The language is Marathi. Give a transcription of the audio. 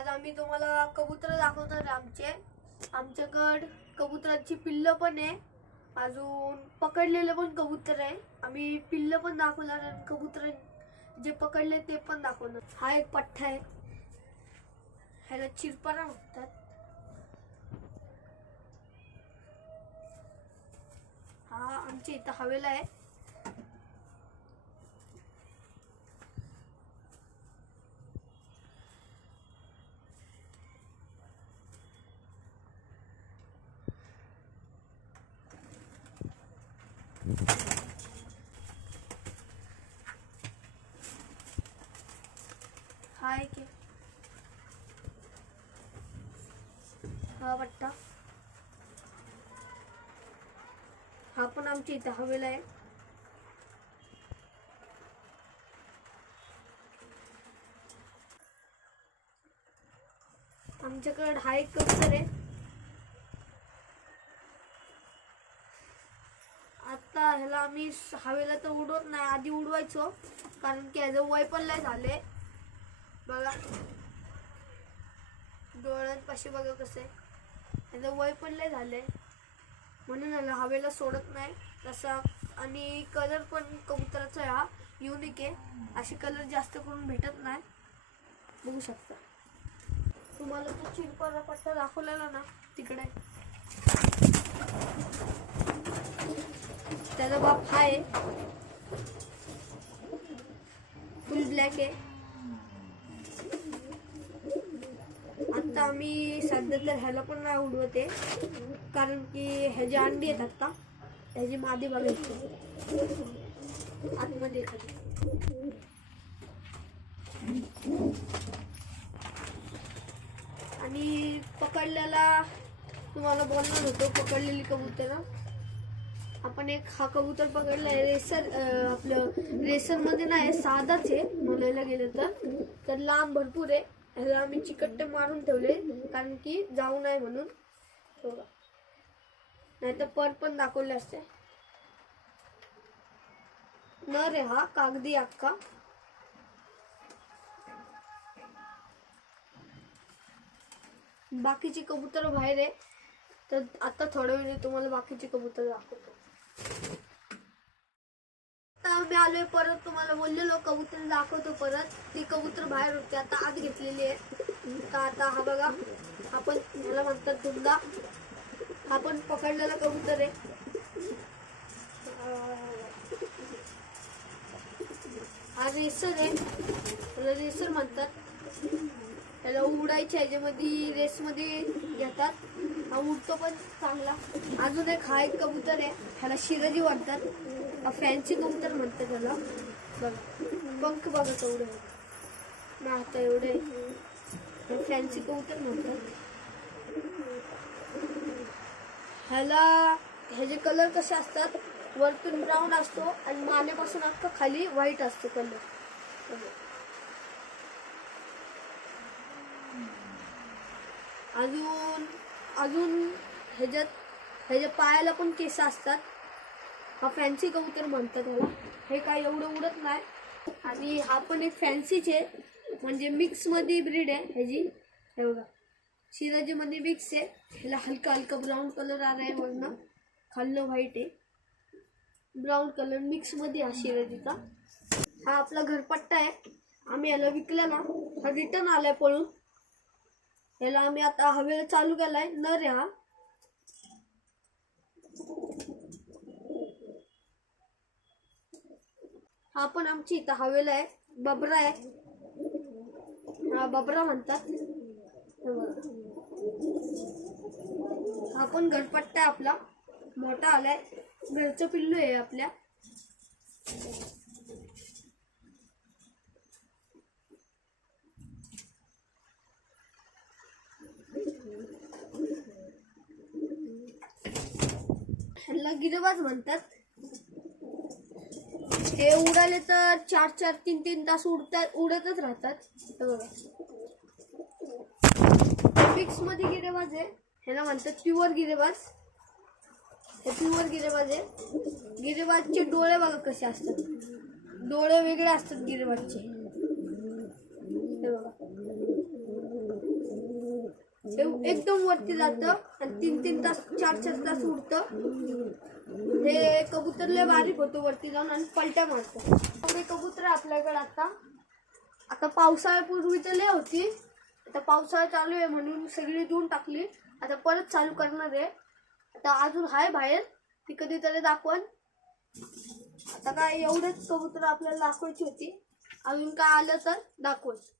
आज आम्ही तुम्हाला कबूतर दाखवणार आहे. आमच्याकडे कबुतराची पिल्ल पण आहे, अजून पकडलेले पण कबूतर आहे. आम्ही पिल्ल पण दाखवणार आणि कबूतर जे पकडले ते पण दाखवणार. हा एक पठ्ठा आहे, ह्याला चिरपारा म्हणतात. हा आमच्या इथं हवेला आहे. हा एक आहे, हा पट्टा. हा पण आमच्या इथं हवेला आहे. आमच्याकडे हा एक कबूतर आहे. आता ह्याला आम्ही हवेला तर उडवत नाही, आधी उडवायचो, कारण की ह्याचं वय पण लय झाले. बघा डोळ्यांपाशी बघा कसं आहे, ह्याचं वय पण लय झाले, म्हणून ह्याला हवेला सोडत नाही तसा. आणि कलर पण कबुतराचा हा युनिक आहे, असे कलर जास्त करून भेटत नाही. बघू शकता तुम्हाला तो चिरपारा पट्टा दाखवलेला ना तिकडे, त्याचा बाप हा आहे, फुल ब्लॅक आहे. आता आम्ही सध्या तर ह्याला पण नाही उडवते, कारण की ह्याची अंडी आहेत. आता ह्याची मादी बघायची आतमध्ये एखादी. आणि पकडलेला तुम्हाला बोलणार होतो, पकडलेली कबूतर आपण एक हा कबूतर पकडलाय. रेसर आपलं रेसर मध्ये नाही, साधाच आहे म्हणायला गेलं तर लांब भरपूर आहे. ह्याला आम्ही चिकट्टे मारून ठेवले, कारण की जाऊ नये म्हणून. नाही तर पर पण दाखवले असते. नर आहे हा, कागदी अक्का. बाकीची कबूतर बाहेर आहे, तर आता थोड्या वेळ तुम्हाला बाकीची कबूतर दाखवतो. आता आम्ही आलोय परत, तुम्हाला बोललेलो कबूतर दाखवतो परत. ती कबूतर बाहेर होते, आता आत घेतलेली आहे. तर आता हा बघा, आपण ह्याला म्हणतात धुंदा. हा पण पकडलेला कबूतर आहे. हा रेसर आहे, त्याला रेसर म्हणतात. त्याला उडायच्या ह्याच्यामध्ये रेसमध्ये घेतात. हा उडतो पण चांगला. अजून एक हा एक कबूतर आहे, ह्याला शिरजी म्हणतात. हा फॅन्सी कबूतर म्हणतात त्याला. बघा पंख बघा तेवढे ना, आता एवढे फॅन्सी कबूतर म्हणतात ह्याला. ह्याचे कलर कसे असतात, वरतून ब्राऊन असतो आणि मानेपासून अख्खा खाली व्हाईट असतो कलर. अजून अजून ह्याच्या पायाला पण केस असतात. हा फॅन्सी कबूतर म्हणतात ह्याला. हे काय एवढं उडत नाही. आणि हा पण एक फॅन्सीच आहे, म्हणजे मिक्स मध्ये ब्रीड आहे ह्याची. हे बघा शिराजी मध्ये मिक्स आहे. ह्याला हलका हलका ब्राऊन कलर आला आहे, वरनं खाल्लं व्हाईट आहे. ब्राऊन कलर मिक्स मध्ये हा शिराजीचा. हा आपला घरपट्टा आहे. आम्ही याला विकला ना, हा रिटर्न आलाय पळून. याला आम्ही आता हवेला चालू केलाय. नर आहे हा. हा पण आमची इथं हवेला आहे, बबरा आहे. हा बबरा म्हणतात. हा पण घरपट्टा आहे आपला, मोठा आलाय. घरचं पिल्लू आहे आपल्या. ह्याला गिरबाज म्हणतात. हे उडाले तर 4-4, 3-3 तास उडतच राहतात. मिक्स मध्ये गिरेबाज आहे, ह्याला म्हणतात प्युअर गिरेबाज. हे प्युअर गिरेबाज आहे. गिरेबाजचे डोळे बघा कसे असतात, डोळे वेगळे असतात गिरेबाजचे. हे बघा एकदम वरती जातं आणि 3-3 तास 4-4 तास उडतं. हे कबूतर लय बारीक होतं वरती जाऊन आणि पलट्या मारतं. एवढे कबूतर आपल्याकडे आता पावसाळ्यापूर्वी तर लय होती. आता पावसाळा चालू आहे म्हणून सगळी देऊन टाकली. आता परत चालू करणार आहे. आता अजून आहे बाहेर, ती कधीतरी दाखवण. आता काय एवढेच कबूतर आपल्याला दाखवायची होती. अजून काय आलं तर दाखवच.